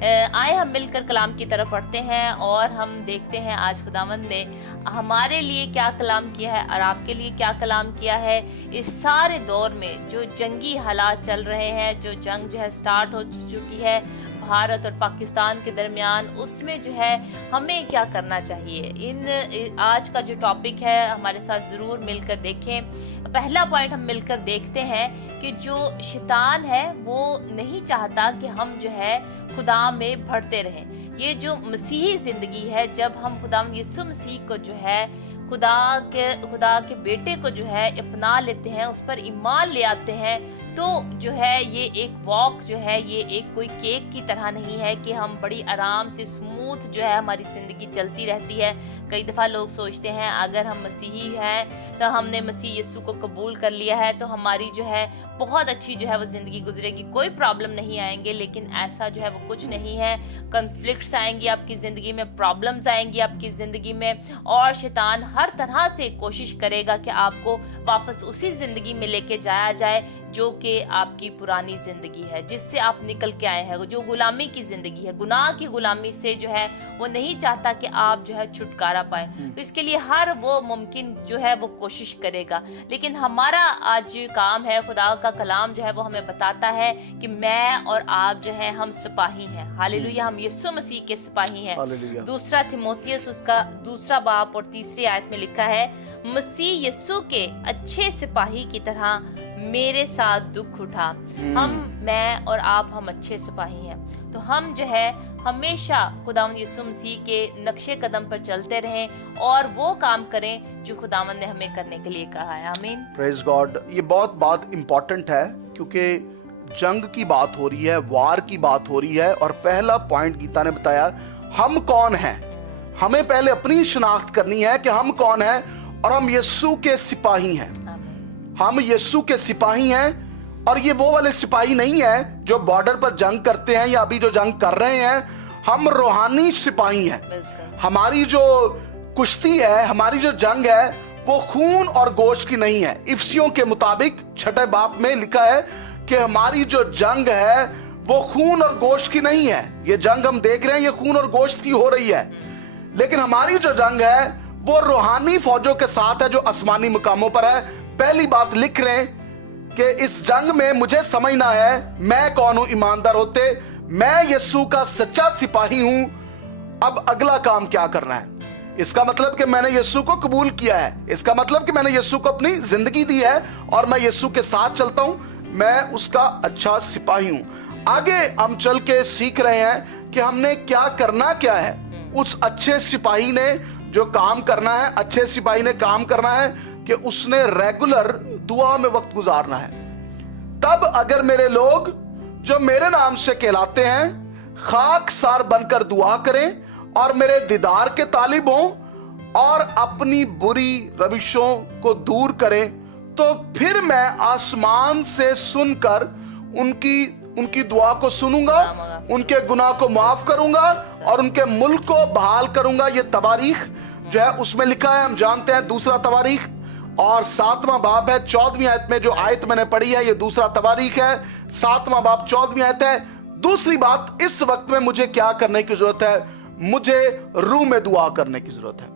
آئے ہم مل کر کلام کی طرف پڑھتے ہیں اور ہم دیکھتے ہیں آج خداوند نے ہمارے لیے کیا کلام کیا ہے اور آپ کے لیے کیا کلام کیا ہے. اس سارے دور میں جو جنگی حالات چل رہے ہیں, جو جنگ جو ہے سٹارٹ ہو چکی ہے بھارت اور پاکستان کے درمیان, اس میں جو ہے ہمیں کیا کرنا چاہیے. آج کا جو ٹاپک ہے ہمارے ساتھ ضرور مل کر دیکھیں. پہلا پوائنٹ ہم مل کر دیکھتے ہیں کہ جو شیطان ہے وہ نہیں چاہتا کہ ہم جو ہے خدا میں بڑھتے رہیں. یہ جو مسیحی زندگی ہے, جب ہم خدا یسوع مسیح کو جو ہے خدا کے بیٹے کو جو ہے اپنا لیتے ہیں, اس پر ایمان لے آتے ہیں, تو جو ہے یہ ایک واک جو ہے یہ ایک کوئی کیک کی طرح نہیں ہے کہ ہم بڑی آرام سے اسموتھ جو ہے ہماری زندگی چلتی رہتی ہے. کئی دفعہ لوگ سوچتے ہیں اگر ہم مسیحی ہیں تو ہم نے مسیح یسوع کو قبول کر لیا ہے تو ہماری جو ہے بہت اچھی جو ہے وہ زندگی گزرے گی, کوئی پرابلم نہیں آئیں گے. لیکن ایسا جو ہے وہ کچھ نہیں ہے. کنفلکٹس آئیں گی آپ کی زندگی میں, پرابلمز آئیں گی آپ کی زندگی میں, اور شیطان ہر طرح سے کوشش کرے گا کہ آپ کو واپس اسی زندگی میں لے کے جایا جائے جو کہ آپ کی پرانی زندگی ہے, جس سے آپ نکل کے آئے ہیں, جو غلامی کی زندگی ہے. گناہ کی غلامی سے جو ہے وہ نہیں چاہتا کہ آپ جو ہے چھٹکارا پائیں, تو اس کے لیے ہر وہ ممکن جو ہے وہ کوشش کرے گا. لیکن ہمارا آج کام ہے, خدا کا کلام جو ہے وہ ہمیں بتاتا ہے کہ میں اور آپ جو ہے ہم سپاہی ہیں. ہاللیلویہ, ہم یسوع مسیح کے سپاہی ہیں. دوسرا تیموتھیوس اس کا 2 باب اور 3 آیت میں لکھا ہے, مسیح یسوع کے اچھے سپاہی کی طرح میرے ساتھ دکھ اٹھا. میں اور آپ ہم اچھے سپاہی ہیں, تو ہم جو ہے ہمیشہ خداوند یسوع مسیح کے نقشے قدم پر چلتے رہیں اور وہ کام کریں جو خداوند نے ہمیں کرنے کے لیے کہا ہے. آمین. پریز گاڈ. یہ بات امپورٹنٹ ہے کیونکہ جنگ کی بات ہو رہی ہے, وار کی بات ہو رہی ہے, اور پہلا پوائنٹ گیتا نے بتایا ہم کون ہیں. ہمیں پہلے اپنی شناخت کرنی ہے کہ ہم کون ہیں, اور ہم یسوع کے سپاہی ہیں. ہم یسوع کے سپاہی ہیں, اور یہ وہ والے سپاہی نہیں ہیں جو بارڈر پر جنگ کرتے ہیں یا ابھی جو جنگ کر رہے ہیں. ہم روحانی سپاہی ہیں. ہماری جو کشتی ہے, ہماری جو جنگ ہے وہ خون اور گوشت کی نہیں ہے. افسیوں کے مطابق 6 باب میں لکھا ہے کہ ہماری جو جنگ ہے وہ خون اور گوشت کی نہیں ہے. یہ جنگ ہم دیکھ رہے ہیں یہ خون اور گوشت کی ہو رہی ہے, لیکن ہماری جو جنگ ہے وہ روحانی فوجوں کے ساتھ ہے جو آسمانی مقاموں پر ہے. پہلی بات لکھ رہے ہیں کہ اس جنگ میں مجھے سمجھنا ہے میں کون ہوں. ایماندار ہوتے, میں یسوع کا سچا سپاہی ہوں. اب اگلا کام کیا کرنا ہے. اس کا مطلب کہ میں نے یسوع کو قبول کیا ہے, اس کا مطلب کہ میں نے یسوع کو اپنی زندگی دی ہے اور میں یسوع کے ساتھ چلتا ہوں, میں اس کا اچھا سپاہی ہوں. آگے ہم چل کے سیکھ رہے ہیں کہ ہم نے کیا کرنا کیا ہے. اس اچھے سپاہی نے جو کام کرنا ہے, اچھے سپاہی نے کام کرنا ہے کہ اس نے ریگولر دعا میں وقت گزارنا ہے. تب اگر میرے لوگ جو میرے نام سے کہلاتے ہیں خاک سار بن کر دعا کریں اور میرے دیدار کے طالب ہوں اور اپنی بری روشوں کو دور کریں, تو پھر میں آسمان سے سن کر ان کی دعا کو سنوں گا, ان کے گناہ کو معاف کروں گا اور ان کے ملک کو بحال کروں گا. یہ تواریخ جو ہے اس میں لکھا ہے, ہم جانتے ہیں 2 تواریخ اور 7واں باب ہے 14ویں آیت میں. جو آیت میں نے پڑھی ہے یہ 2 تواریخ ہے, 7واں باب 14ویں آیت ہے. دوسری بات, اس وقت میں مجھے کیا کرنے کی ضرورت ہے, مجھے روح میں دعا کرنے کی ضرورت ہے.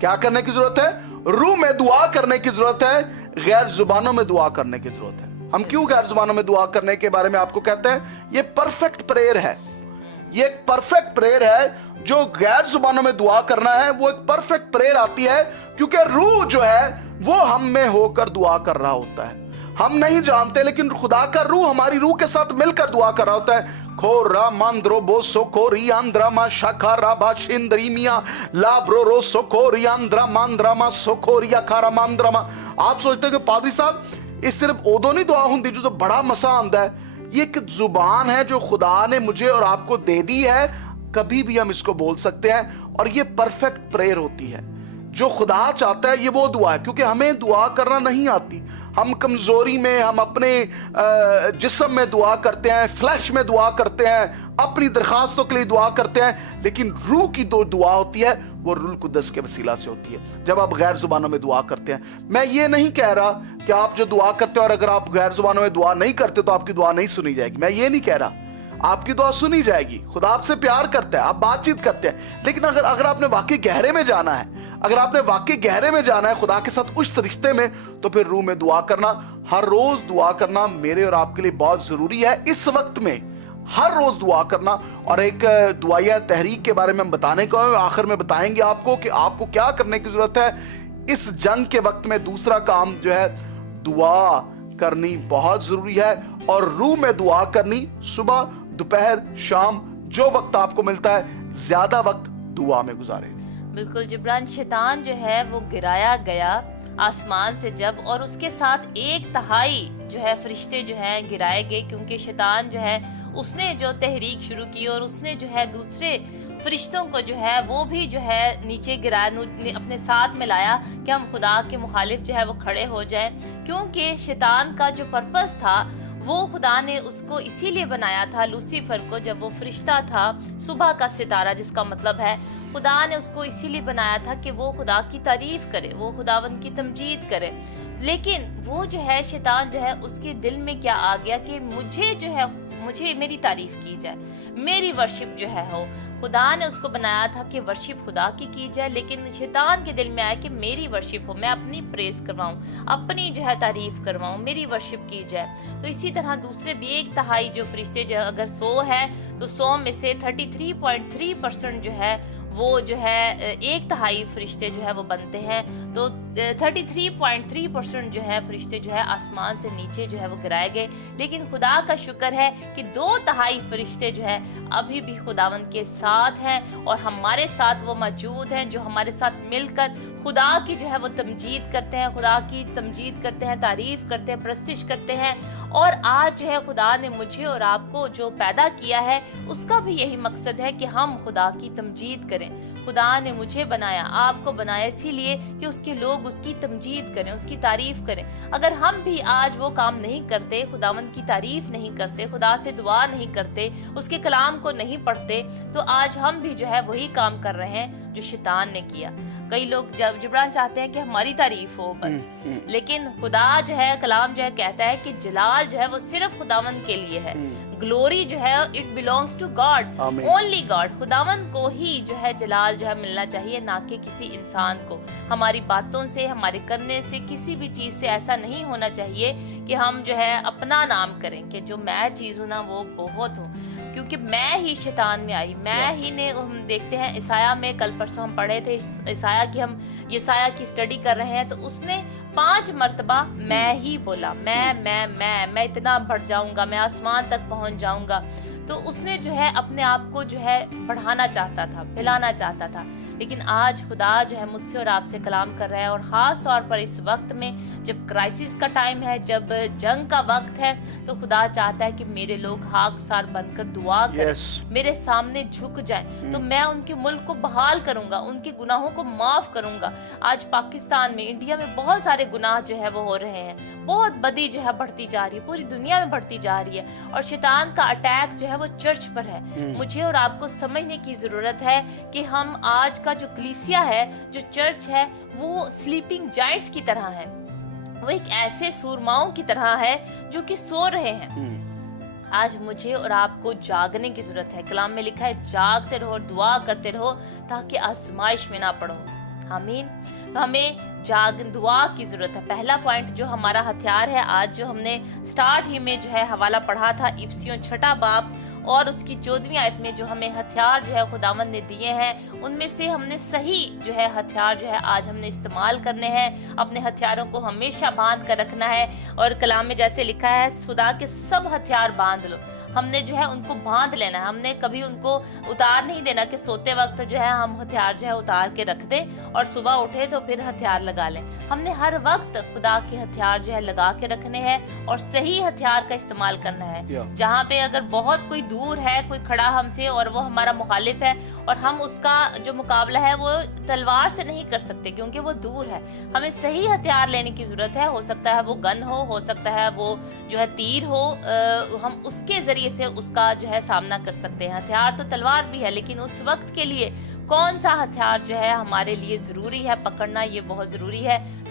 کیا کرنے کی ضرورت ہے؟ روح میں دعا کرنے کی ضرورت ہے, غیر زبانوں میں دعا کرنے کی ضرورت ہے. ہم کیوں غیر زبانوں میں دعا کرنے کے بارے میں آپ کو کہتے ہیں؟ یہ پرفیکٹ پریئر ہے. یہ ایک پرفیکٹ پریئر ہے. جو غیر زبانوں میں دعا کرنا ہے وہ ایک پرفیکٹ پریئر آتی ہے کیونکہ روح جو ہے وہ ہم میں ہو کر دعا کر رہا ہوتا ہے. ہم نہیں جانتے لیکن خدا کا روح ہماری روح کے ساتھ مل کر دعا کر رہا ہوتا ہے. کھورا ماندرو بو سوکوری اندرما شاکارا باشندری میاں لابرو رو سوکوری اندرا ماندرما سوکوریا کارا ماندرما. آپ سوچتے ہیں کہ پادری صاحب یہ صرف ادو نہیں دعا ہوندی جو تو بڑا مسا آندا ہے. یہ ایک زبان ہے جو خدا نے مجھے اور آپ کو دے دی ہے, کبھی بھی ہم اس کو بول سکتے ہیں, اور یہ پرفیکٹ پریئر ہوتی ہے. جو خدا چاہتا ہے یہ وہ دعا ہے, کیونکہ ہمیں دعا کرنا نہیں آتی. ہم کمزوری میں, ہم اپنے جسم میں دعا کرتے ہیں, فلیش میں دعا کرتے ہیں, اپنی درخواستوں کے لیے دعا کرتے ہیں, لیکن روح کی دعا ہوتی ہے وہ روح القدس کے وسیلہ سے ہوتی ہے. جب آپ غیر زبانوں میں دعا کرتے ہیں, میں یہ نہیں کہہ رہا کہ آپ جو دعا کرتے ہیں اور اگر آپ غیر زبانوں میں دعا نہیں کرتے تو آپ کی دعا نہیں سنی جائے گی, میں یہ نہیں کہہ رہا. آپ کی دعا سنی جائے گی. خدا آپ سے پیار کرتا ہے, آپ بات چیت کرتے ہیں. لیکن اگر آپ نے واقعی گہرے میں جانا ہے, اگر آپ نے واقعی گہرے میں جانا ہے خدا کے ساتھ اس رشتے میں, تو پھر روح میں دعا کرنا, ہر روز دعا کرنا میرے اور آپ کے لیے بہت ضروری ہے. اس وقت میں ہر روز دعا کرنا. اور ایک دعائیہ تحریک کے بارے میں ہم بتانے کو آخر میں بتائیں گے آپ کو کہ آپ کو کیا کرنے کی ضرورت ہے اس جنگ کے وقت میں. دوسرا کام جو ہے, دعا کرنی بہت ضروری ہے, اور روح میں دعا کرنی. صبح, دوپہر, شام, جو وقت آپ کو ملتا ہے زیادہ وقت دعا میں گزارے. بالکل جبران, شیطان جو ہے وہ گرایا گیا آسمان سے جب, اور اس کے ساتھ 1/3 جو ہے فرشتے جو ہیں گرائے گئے, کیونکہ شیطان جو ہے اس نے جو تحریک شروع کی اور اس نے جو ہے دوسرے فرشتوں کو جو ہے وہ بھی جو ہے نیچے گرایا, اپنے ساتھ میں لایا کہ ہم خدا کے مخالف جو ہے وہ کھڑے ہو جائیں. کیونکہ شیطان کا جو پرپس تھا وہ خدا نے اس کو اسی لیے بنایا تھا, لوسیفر کو, جب وہ فرشتہ تھا صبح کا ستارہ جس کا مطلب ہے, خدا نے اس کو اسی لیے بنایا تھا کہ وہ خدا کی تعریف کرے, وہ خداوند کی تمجید کرے. لیکن وہ جو ہے شیطان جو ہے اس کے دل میں کیا آ گیا کہ مجھے میری تعریف کی جائے, میری ورشپ جو ہے ہو. خدا نے اس کو بنایا تھا کہ ورشپ خدا کی جائے, لیکن شیطان کے دل میں آیا کہ میری ورشپ ہو, میں اپنی پریز کرواؤں, اپنی جو ہے تعریف کرواؤں, میری ورشپ کی جائے. تو اسی طرح دوسرے بھی 1/3 جو فرشتے جو اگر 100 ہے تو 100 میں سے 33.3% جو ہے وہ جو ہے 1/3 فرشتے جو ہے وہ بنتے ہیں. تو 33.3% جو ہے فرشتے جو ہے آسمان سے نیچے جو ہے وہ گرائے گئے. لیکن خدا کا شکر ہے کہ 2/3 فرشتے جو ہے ابھی بھی خداوند کے ساتھ ہیں, اور ہمارے ساتھ وہ موجود ہیں جو ہمارے ساتھ مل کر خدا کی جو ہے وہ تمجید کرتے ہیں, خدا کی تمجید کرتے ہیں, تعریف کرتے ہیں, پرستش کرتے ہیں. اور آج جو ہے خدا نے مجھے اور آپ کو جو پیدا کیا ہے اس کا بھی یہی مقصد ہے کہ ہم خدا کی تمجید کریں. خدا نے مجھے بنایا, آپ کو بنایا اسی لیے کہ اس کے لوگ اس کی تمجید کریں, اس کی تعریف کریں. اگر ہم بھی آج وہ کام نہیں کرتے, خداوند کی تعریف نہیں کرتے, خدا سے دعا نہیں کرتے, اس کے کلام کو نہیں پڑھتے, تو آج ہم بھی جو ہے وہی کام کر رہے ہیں جو شیطان نے کیا. کئی لوگ جبران چاہتے ہیں کہ ہماری تعریف ہو بس, لیکن خدا جو ہے کلام جو ہے کہتا ہے کہ جلال جو ہے وہ صرف خداوند کے لیے ہے. گلوری جو ہے it belongs to God, only God. خداوند کو ہی جو ہے جلال جو ہے ملنا چاہیے, نہ کہ کسی انسان کو. ہماری باتوں سے, ہمارے کرنے سے, کسی بھی چیز سے ایسا نہیں ہونا چاہیے کہ ہم جو ہے اپنا نام کریں کہ جو میں چیز ہوں نا وہ بہت ہوں, کیونکہ میں ہی شیطان میں آئی, میں ہی نے. ہم دیکھتے ہیں عیسایہ میں, کل پرسوں ہم پڑھے تھے عیسایہ کی, ہم یسایہ کی اسٹڈی کر رہے ہیں, تو اس نے 5 مرتبہ میں ہی بولا, میں اتنا بڑھ جاؤں گا, میں آسمان تک پہنچ جاؤں گا. تو اس نے جو ہے اپنے آپ کو جو ہے بڑھانا چاہتا تھا, پھیلانا چاہتا تھا. لیکن آج خدا جو ہے مجھ سے اور آپ سے کلام کر رہا ہے, اور خاص طور پر اس وقت میں جب کرائسس کا ٹائم ہے, جب جنگ کا وقت ہے, تو خدا چاہتا ہے کہ میرے لوگ خاکسار بن کر دعا کریں, میرے سامنے جھک جائیں, تو میں ان کے ملک کو بحال کروں گا, ان کے گناہوں کو معاف کروں گا. آج پاکستان میں, انڈیا میں بہت سارے گناہ جو ہے وہ ہو رہے ہیں, بہت بدی جو ہے بڑھتی جا رہی ہے, پوری دنیا میں بڑھتی جا رہی ہے, اور شیطان کا اٹیک جو ہے وہ چرچ پر ہے. مجھے اور آپ کو سمجھنے کی ضرورت ہے کہ ہم آج کا جو کلیسیا ہے, جو چرچ ہے, وہ سلیپنگ جائنٹس کی طرح ہے, وہ ایک ایسے سورماؤں کی طرح ہے جو کہ سو رہے ہیں. آج مجھے اور آپ کو جاگنے کی ضرورت ہے. کلام میں لکھا ہے جاگتے رہو, دعا کرتے رہو تاکہ آزمائش میں نہ پڑو. آمین. ہمیں دعا کی ضرورت ہے. پہلا پوائنٹ جو ہمارا ہتھیار ہے, آج جو ہم نے سٹارٹ ہی میں جو ہے حوالہ پڑھا تھا, افسیوں 6 باب اور اس کی 14ویں آیت میں جو ہمیں ہتھیار جو ہے خداوند نے دیے ہیں, ان میں سے ہم نے صحیح جو ہے ہتھیار جو ہے آج ہم نے استعمال کرنے ہیں. اپنے ہتھیاروں کو ہمیشہ باندھ کر رکھنا ہے, اور کلام میں جیسے لکھا ہے خدا کے سب ہتھیار باندھ لو. ہم نے جو ہے ان کو باندھ لینا ہے, ہم نے کبھی ان کو اتار نہیں دینا کہ سوتے وقت جو ہے ہم ہتھیار جو ہے اتار کے رکھ دیں اور صبح اٹھے تو پھر ہتھیار لگا لیں. ہم نے ہر وقت خدا کے ہتھیار جو ہے لگا کے رکھنے ہیں, اور صحیح ہتھیار کا استعمال کرنا ہے. جہاں پہ اگر بہت کوئی دور ہے, کوئی کھڑا ہم سے اور وہ ہمارا مخالف ہے, اور ہم اس کا جو مقابلہ ہے وہ تلوار سے نہیں کر سکتے کیونکہ وہ دور ہے, ہمیں صحیح ہتھیار لینے کی ضرورت ہے. ہو سکتا ہے وہ گن ہو سکتا ہے وہ جو ہے تیر ہو, ہم اس کے ذریعے سے اس کا جو ہے سامنا کر سکتے ہیں. ہتھیار تو تلوار بھی ہے, لیکن اس وقت کے لیے کون سا ہتھیار جو ہے ہمارے لیے ضروری ہے پکڑنا, یہ بہت ضروری ہے.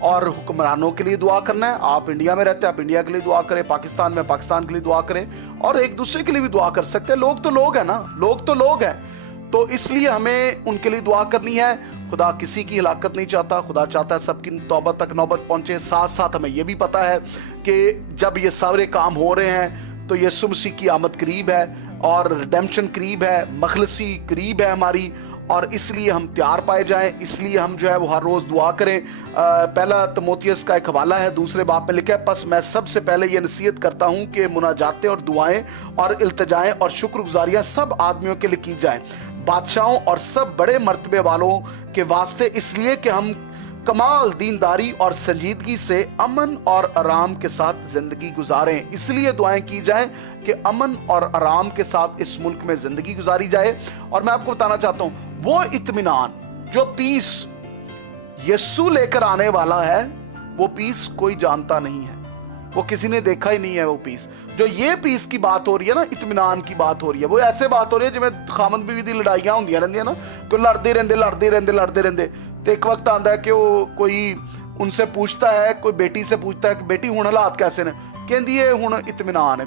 اور حکمرانوں کے لیے دعا کرنا ہے. آپ انڈیا میں رہتے ہیں, آپ انڈیا کے لیے دعا کریں, پاکستان میں پاکستان کے لیے دعا کریں, اور ایک دوسرے کے لیے بھی دعا کر سکتے ہیں. لوگ تو لوگ ہیں نا, لوگ تو لوگ ہیں, تو اس لیے ہمیں ان کے لیے دعا کرنی ہے. خدا کسی کی ہلاکت نہیں چاہتا, خدا چاہتا ہے سب کی توبہ تک نوبت پہنچے. ساتھ ساتھ ہمیں یہ بھی پتا ہے کہ جب یہ سارے کام ہو رہے ہیں تو یسوع مسیح کی آمد قریب ہے, اور ریڈیمپشن قریب ہے, مخلصی قریب ہے ہماری, اور اس لیے ہم تیار پائے جائیں. اس لیے ہم جو ہے وہ ہر روز دعا کریں. پہلا تموتھیوس کا ایک حوالہ ہے 2 باب میں لکھا ہے, پس میں سب سے پہلے یہ نصیحت کرتا ہوں کہ مناجاتیں اور دعائیں اور التجائیں اور شکر گزاریاں سب آدمیوں کے لیے کی جائیں, بادشاہوں اور سب بڑے مرتبے والوں کے واسطے, اس لیے کہ ہم کمال دینداری اور سنجیدگی سے امن اور آرام کے ساتھ زندگی گزاریں. اس لیے دعائیں کی جائیں کہ امن اور آرام کے ساتھ اس ملک میں زندگی گزاری جائے. اور میں آپ کو بتانا چاہتا ہوں, وہ اطمینان جو پیس یسوع لے کر آنے والا ہے, وہ پیس کوئی جانتا نہیں ہے, وہ کسی نے دیکھا ہی نہیں ہے. وہ پیس, جو یہ پیس کی بات ہو رہی ہے نا, اطمینان کی بات ہو رہی ہے, وہ ایسے بات ہو رہی ہے جی میں خامد بیوی دی لڑائیاں ہوندیاں رہندیاں نا, کہ لڑتے رہندے تو ایک وقت آندا ہے کہ وہ کوئی ان سے پوچھتا ہے, کوئی بیٹی سے پوچھتا ہے کہ بیٹی ہن حالات کیسے نے, کہندی ہے ہن اطمینان ہے,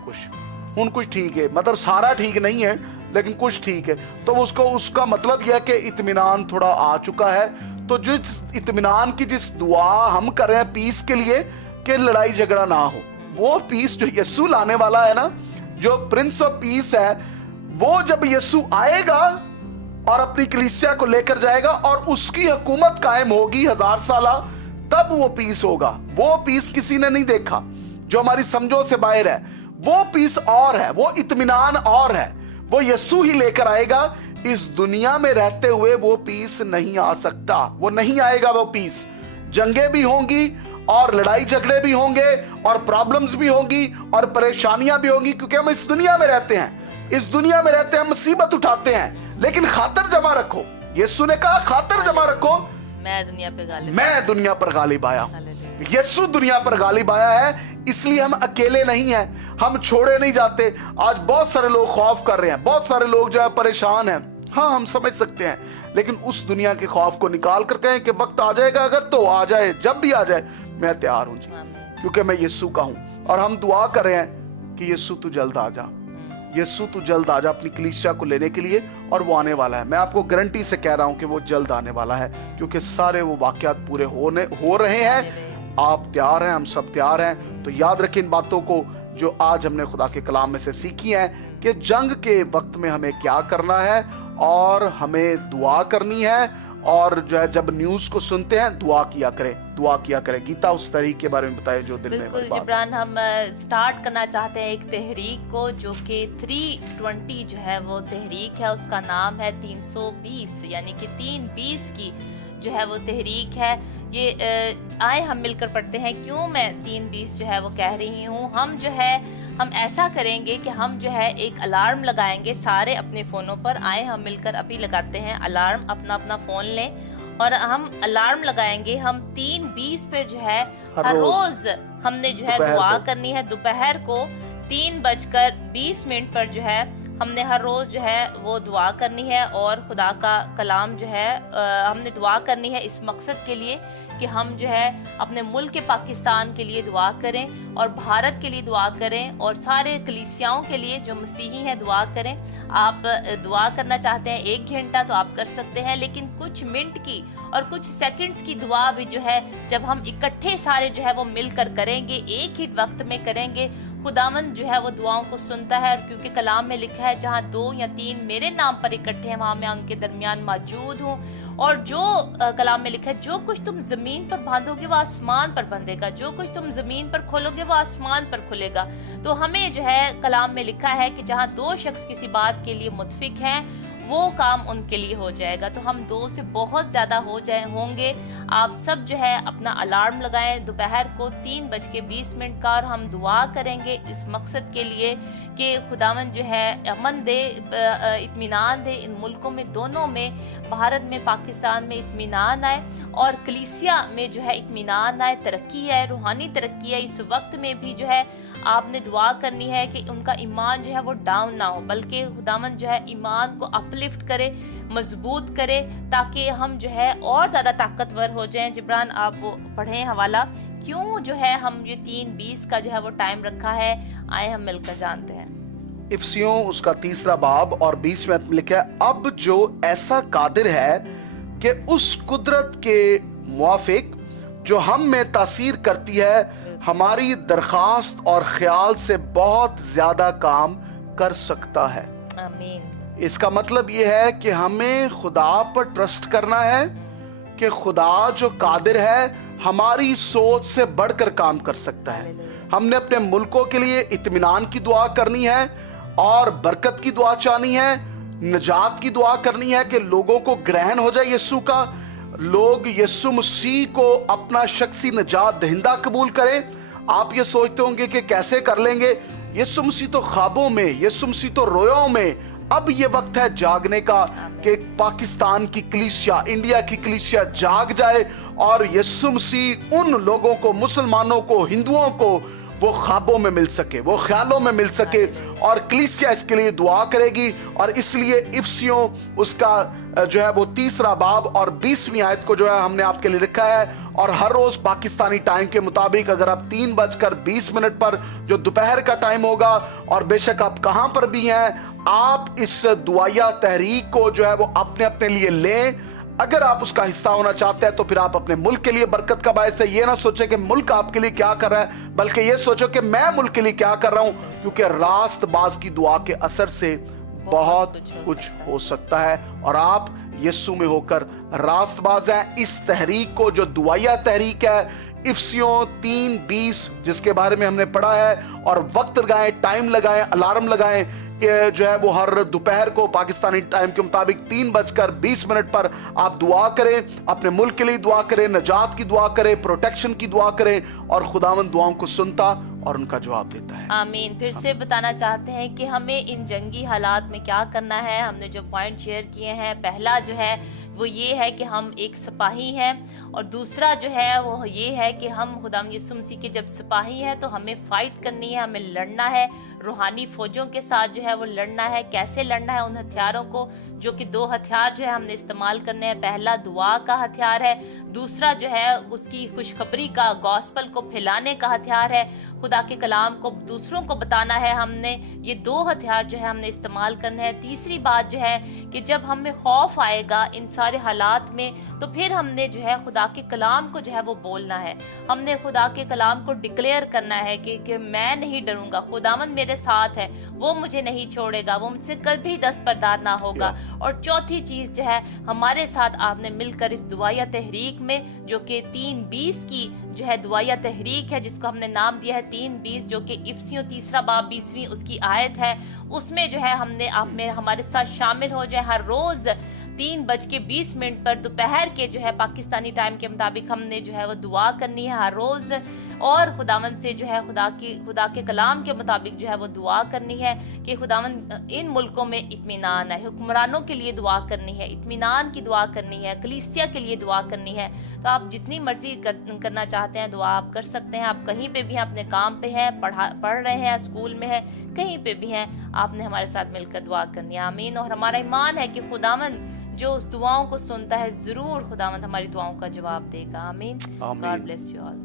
کچھ ٹھیک ہے, مطلب سارا ٹھیک نہیں ہے لیکن کچھ ٹھیک ہے. تو اس کا مطلب یہ ہے کہ اطمینان تھوڑا آ چکا ہے. تو جس اطمینان کی جس دعا ہم کر رہے ہیں پیس کے لیے کہ لڑائی جھگڑا نہ ہو, وہ پیس جو یسوع لانے والا ہے نا, جو پرنس آف پیس ہے, وہ جب یسوع آئے گا اور اپنی کلیسیا کو لے کر جائے گا اور اس کی حکومت قائم ہوگی 1000 سالہ, تب وہ پیس ہوگا. وہ پیس کسی نے نہیں دیکھا, جو ہماری سمجھو سے باہر ہے. وہ پیس اور ہے, وہ اطمینان اور ہے, وہ یسوع ہی لے کر آئے گا. اس دنیا میں رہتے ہوئے وہ پیس نہیں آ سکتا, وہ نہیں آئے گا. وہ پیس, جنگیں بھی ہوں گی اور لڑائی جھگڑے بھی ہوں گے اور پرابلمز بھی ہوں گی اور پریشانیاں بھی ہوں گی, کیونکہ ہم اس دنیا میں رہتے ہیں, اس دنیا میں رہتے ہیں, مصیبت اٹھاتے ہیں, لیکن خاطر جمع رکھو. یسوع نے کہا خاطر جمع رکھو, میں دنیا پر غالب آیا ہوں. یسوع دنیا پر غالب آیا ہے, اس لیے ہم اکیلے نہیں ہیں, ہم چھوڑے نہیں جاتے. آج بہت سارے لوگ خوف کر رہے ہیں, بہت سارے لوگ جو ہے پریشان ہیں. ہاں ہم سمجھ سکتے ہیں, لیکن اس دنیا کے خوف کو نکال کر کہیں کہ وقت آ جائے گا, اگر تو آ جائے, جب بھی آ جائے, میں تیار ہوں جی, کیونکہ میں یسوع کا ہوں. اور ہم دعا کر رہے ہیں کہ یسوع تو جلد آ جا, یسوع تو جلد آ جا اپنی کلیسیا کو لینے کے لیے, اور وہ آنے والا ہے. میں آپ کو گارنٹی سے کہہ رہا ہوں کہ وہ جلد آنے والا ہے, کیونکہ سارے وہ واقعات پورے ہو رہے ہیں. آپ تیار ہیں, ہم سب تیار ہیں. تو یاد رکھیں ان باتوں کو جو آج ہم نے خدا کے کلام میں سے سیکھی ہیں, کہ جنگ کے وقت میں ہمیں کیا کرنا ہے, اور ہمیں دعا کرنی ہے. اور جو ہے جب نیوز کو سنتے ہیں دعا کیا کریں. گیتا اس تحریک کے بارے میں بتائے جو دل میں. بالکل جبران, ہم سٹارٹ کرنا چاہتے ہیں ایک تحریک کو, جو کہ 320 جو ہے وہ تحریک ہے. اس کا نام ہے 320, یعنی کہ 320 کی جو ہے وہ تحریک ہے. یہ آئے ہم مل کر پڑھتے ہیں. کیوں میں 320 جو ہے وہ کہہ رہی ہوں, ہم ایسا کریں گے کہ ہم جو ہے ایک الارم لگائیں گے سارے اپنے فونوں پر. آئے ہم مل کر ابھی لگاتے ہیں الارم, اپنا فون لیں اور ہم الارم لگائیں گے. ہم 3:20 پہ جو ہے ہر روز ہم نے جو ہے دعا کرنی ہے. دوپہر کو 3:20 پر جو ہے ہم نے ہر روز جو ہے وہ دعا کرنی ہے, اور خدا کا کلام جو ہے ہم نے دعا کرنی ہے اس مقصد کے لیے کہ ہم جو ہے اپنے ملک پاکستان کے لیے دعا کریں, اور بھارت کے لیے دعا کریں, اور سارے کلیسیاؤں کے لیے جو مسیحی ہیں دعا کریں. آپ دعا کرنا چاہتے ہیں 1 گھنٹہ تو آپ کر سکتے ہیں, لیکن کچھ منٹ کی اور کچھ سیکنڈز کی دعا بھی جو ہے جب ہم اکٹھے سارے جو ہے وہ مل کر کریں گے, ایک ہی وقت میں کریں گے, خداوند جو ہے وہ دعاؤں کو سنتا ہے. اور کیونکہ کلام میں لکھا ہے جہاں 2 یا 3 میرے نام پر اکٹھے ہیں وہاں میں ان کے درمیان موجود ہوں. اور جو کلام میں لکھا ہے جو کچھ تم زمین پر باندھو گے وہ آسمان پر بندھے گا, جو کچھ تم زمین پر کھولو گے وہ آسمان پر کھلے گا. تو ہمیں جو ہے کلام میں لکھا ہے کہ جہاں 2 شخص کسی بات کے لیے متفق ہیں وہ کام ان کے لیے ہو جائے گا. تو ہم 2 سے بہت زیادہ ہوں گے. آپ سب جو ہے اپنا الارم لگائیں دوپہر کو 3:20 کا, اور ہم دعا کریں گے اس مقصد کے لیے کہ خداوند جو ہے امن دے, اطمینان دے ان ملکوں میں, دونوں میں, بھارت میں, پاکستان میں اطمینان آئے, اور کلیسیا میں جو ہے اطمینان آئے, ترقی ہے, روحانی ترقی ہے. اس وقت میں بھی جو ہے آپ نے دعا کرنی ہے کہ ان کا ایمان جو ہے وہ ڈاؤن نہ ہو، بلکہ خداوند جو ہے ایمان کو اپلفٹ کرے، مضبوط کرے، تاکہ ہم جو ہے اور زیادہ طاقتور ہو جائیں۔ جبران آپ وہ پڑھیں حوالہ، کیوں جو ہے ہم یہ 3:20 کا جو ہے وہ ٹائم رکھا ہے، آئے ہم مل کر جانتے ہیں۔ افسیوں اس کا 3 باب اور 20 میں لکھا ہے، اب جو ایسا قادر ہے کہ اس قدرت کے موافق جو ہم میں تاثیر کرتی ہے ہماری درخواست اور خیال سے بہت زیادہ کام کر سکتا ہے۔ آمین۔ اس کا مطلب یہ ہے کہ ہمیں خدا پر ٹرسٹ کرنا ہے کہ خدا جو قادر ہے ہماری سوچ سے بڑھ کر کام کر سکتا ہے۔ ہم نے اپنے ملکوں کے لیے اطمینان کی دعا کرنی ہے اور برکت کی دعا چاہنی ہے، نجات کی دعا کرنی ہے کہ لوگوں کو گرہن ہو جائے یسوع کا، لوگ یسوع مسیح کو اپنا شخصی نجات دہندہ قبول کریں۔ آپ یہ سوچتے ہوں گے کہ کیسے کر لیں گے؟ یسوع مسیح تو خوابوں میں، یسوع مسیح تو رویوں میں۔ اب یہ وقت ہے جاگنے کا کہ پاکستان کی کلیسیا، انڈیا کی کلیسیا جاگ جائے اور یسوع مسیح ان لوگوں کو، مسلمانوں کو، ہندوؤں کو وہ خوابوں میں مل سکے، وہ خیالوں میں مل سکے، اور کلیسیا اس کے لیے دعا کرے گی۔ اور اس لیے افسیوں اس کا جو ہے وہ 3 باب اور 20ویں آیت کو جو ہے ہم نے آپ کے لیے لکھا ہے، اور ہر روز پاکستانی ٹائم کے مطابق اگر آپ 3:20 پر جو دوپہر کا ٹائم ہوگا، اور بے شک آپ کہاں پر بھی ہیں، آپ اس دعائیہ تحریک کو جو ہے وہ اپنے لیے لیں۔ اگر آپ اس کا حصہ ہونا چاہتے ہیں تو پھر آپ اپنے ملک کے لیے برکت کا باعث ہے۔ یہ نہ سوچیں کہ ملک آپ کے لیے کیا کر رہا ہے، بلکہ یہ سوچو کہ میں ملک کے لیے کیا کر رہا ہوں، کیونکہ راست باز کی دعا کے اثر سے بہت کچھ ہو سکتا ہے، اور آپ یسوع میں ہو کر راست باز ہیں۔ اس تحریک کو جو دعائیہ تحریک ہے، افسیوں 3:20 جس کے بارے میں ہم نے پڑھا ہے، اور وقت لگائیں، ٹائم لگائیں، الارم لگائیں، جو ہے وہ ہر دوپہر کو پاکستانی ٹائم کے مطابق 3:20 پر آپ دعا کریں، اپنے ملک کے لیے دعا کریں، نجات کی دعا کریں، پروٹیکشن کی دعا کریں، اور خداوند دعاؤں کو سنتا اور ان کا جواب دیتا ہے۔ آمین۔ پھر سے بتانا چاہتے ہیں کہ ہمیں ان جنگی حالات میں کیا کرنا ہے۔ ہم نے جو پوائنٹ شیئر کیے ہیں، پہلا جو ہے وہ یہ ہے کہ ہم ایک سپاہی ہیں، اور دوسرا جو ہے وہ یہ ہے کہ ہم خداوند یسوع مسیح کے جب سپاہی ہیں تو ہمیں فائٹ کرنی ہے، ہمیں لڑنا ہے، روحانی فوجوں کے ساتھ جو ہے وہ لڑنا ہے۔ کیسے لڑنا ہے؟ ان ہتھیاروں کو، جو کہ 2 ہتھیار جو ہے ہم نے استعمال کرنے ہیں۔ پہلا دعا کا ہتھیار ہے، دوسرا جو ہے اس کی خوشخبری کا، گوسپل کو پھیلانے کا ہتھیار ہے، خدا کے کلام کو دوسروں کو بتانا ہے۔ ہم نے یہ 2 ہتھیار جو ہے ہم نے استعمال کرنے ہیں۔ تیسری بات جو ہے کہ جب ہمیں خوف آئے گا ان سارے حالات میں، تو پھر ہم نے جو ہے خدا کے کلام کو جو ہے وہ بولنا ہے۔ ہم نے خدا کے کلام کو ڈکلیئر کرنا ہے کہ میں نہیں ڈروں گا، خداوند میرے ساتھ ہے، وہ مجھے نہیں چھوڑے گا، وہ مجھ سے کبھی دستبردار نہ ہوگا۔ اور چوتھی چیز جو ہے، ہمارے ساتھ آپ نے مل کر اس دعائیہ تحریک میں، جو کہ 3:20 کی جو ہے دعائیہ تحریک ہے، جس کو ہم نے نام دیا ہے 3:20، جو کہ افسیوں 3 باب 20ویں اس کی آیت ہے، اس میں جو ہے ہم نے آپ میں ہمارے ساتھ شامل ہو جائے۔ ہر روز 3:20 پر دوپہر کے جو ہے پاکستانی ٹائم کے مطابق ہم نے جو ہے وہ دعا کرنی ہے ہر روز، اور خداوند سے جو ہے خدا کے کلام کے مطابق جو ہے وہ دعا کرنی ہے کہ خداوند ان ملکوں میں اطمینان ہے، حکمرانوں کے لیے دعا کرنی ہے، اطمینان کی دعا کرنی ہے، کلیسیا کے لیے دعا کرنی ہے۔ تو آپ جتنی مرضی کرنا چاہتے ہیں دعا آپ کر سکتے ہیں۔ آپ کہیں پہ بھی ہیں، اپنے کام پہ ہیں، پڑھ رہے ہیں، اسکول میں ہیں، کہیں پہ بھی ہیں، آپ نے ہمارے ساتھ مل کر دعا کرنی ہے۔ آمین۔ اور ہمارا ایمان ہے کہ خداوند جو اس دعاؤں کو سنتا ہے، ضرور خداوند ہماری دعاؤں کا جواب دے گا۔ آمین۔ آمین۔ God bless you all.